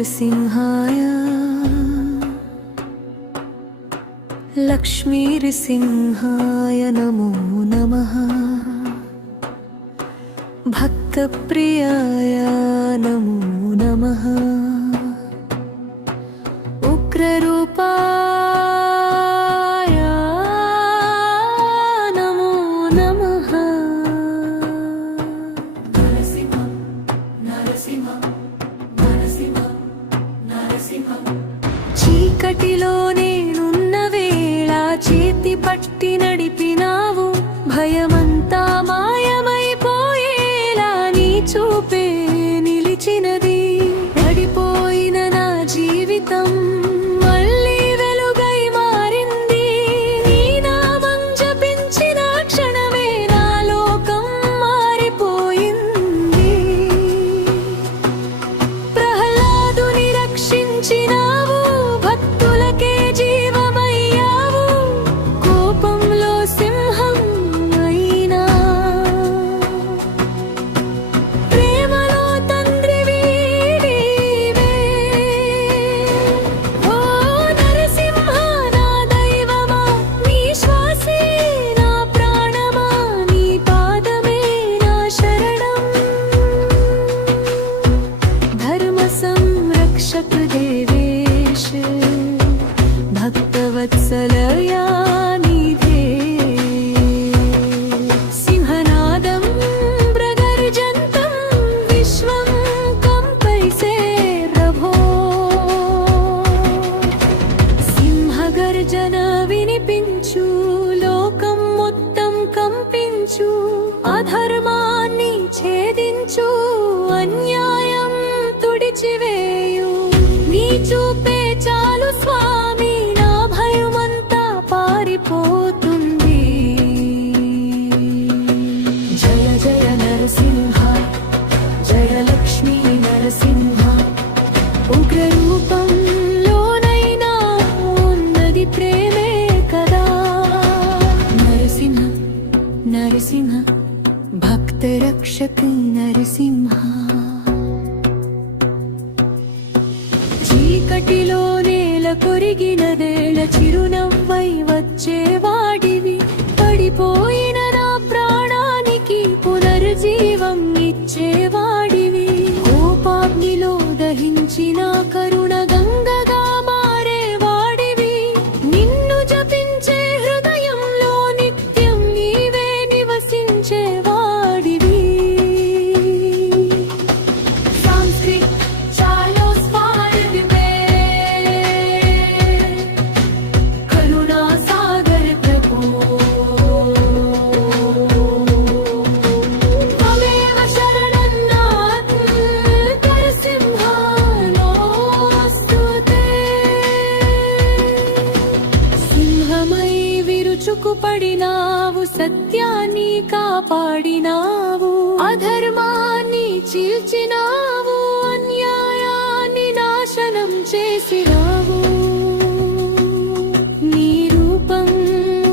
नरसिंहाय लक्ष्मीनृसिंहाय नमो नमः। भक्तप्रियाय नमो नमः। उग्ररूपाय नमो नमः। नरसिंह नरसिंह नरसिंह नरसिंह। చీకటిలో నేనున్న వేళ చేతి పట్టి నడిపినావు, భయమంతా మాయమైపోయేలా నీ చూపే నిలిచినది। పడిపోయిన నా జీవితం మళ్ళీ వెలుగై మారింది, నీ నామం జపించిన క్షణమే నా లోకం మారిపోయింది। ప్రహ్లాదుని రక్షించినావు, భక్తులకే జీవమయ్యావు, కోపంలో సింహం అయినా ప్రేమలో తండ్రివి నీవే। ఓ నరసింహ నా దైవమా, నీ శ్వాసే నా ప్రాణమా, నీ పాదమే నా శరణం। ధర్మ సంరక్షక దేవేశ భక్తవత్సలయా నిధే। సింహనాదం ప్రగర్జంతం విశ్వం కంపైసే ప్రభో। సింహగర్జన వినిపించు, లోకం మొత్తం కంపించు, అధర్మాన్ని ఛేదించు, అన్యాయం తుడిచివేయు। నీ చూపే చాలు స్వామి, నా భయమంతా పారిపోతుంది। జయ జయ నరసింహ, జయ లక్ష్మీ నరసింహ। ఉగ్రరూపంలోనైనా ఉన్నది ప్రేమే కదా। నరసింహ నరసింహ భక్త రక్షక నరసింహ। చీకటిలో నేల కొరిగినదేళ చిరునవ్వై వచ్చేవాడివి, పడిపోయిన నా ప్రాణానికి పునర్జీవం ఇచ్చేవాడివి। కోపాగ్నిలో దహించిన కరుణ గంగగా మారేవాడివి, నిన్ను జపించే హృదయంలో నిత్యం నీవే నివసించేవాడివి। సంస్కృత్ చాలో స్మారక మే కరుణా సాగర ప్రభో। త్వమేవ శరణం నాథ్ నరసింహ నమోస్తుతే। సింహమై విరుచుకుపడినావు, సత్యాన్ని కాపాడినావు, అధర్మాన్ని చీల్చినావు, అన్యాయాన్ని నాశనం చేసినావు। నీ రూపం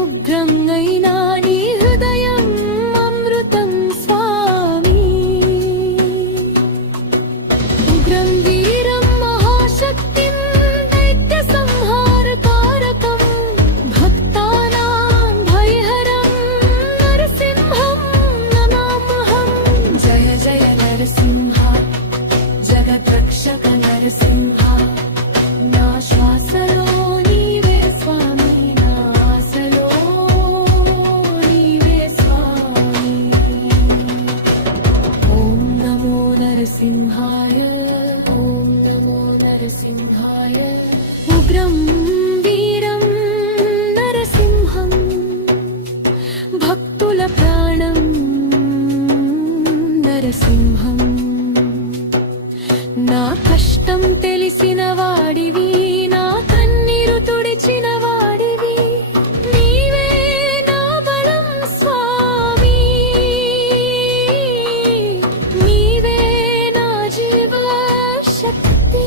ఉగ్రం అయినా నీ హృదయం అమృతం స్వామి। ఉగ్రం వీరం మహాశక్తిం దైత్య సంహారకారకం, భక్తానాం భయహరం నరసింహం నమామ్యహం। జయ జయ నరసింహ, జగద్రక్షక నరసింహ। నా శ్వాసలో నీవే స్వామి, నా ఆశలో నీవే స్వామి। ఓం నమో నరసింహాయ, ఓం నమో నరసింహాయ। ఉగ్రం వీరం నరసింహం, భక్తుల ప్రాణం నరసింహం। నా కష్టం తెలిసిన వాడివి, నా కన్నీరు తుడిచిన వాడివి, నీవే నా బలం స్వామి, నీవే నా జీవ శక్తి।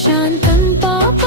శాంతం పాప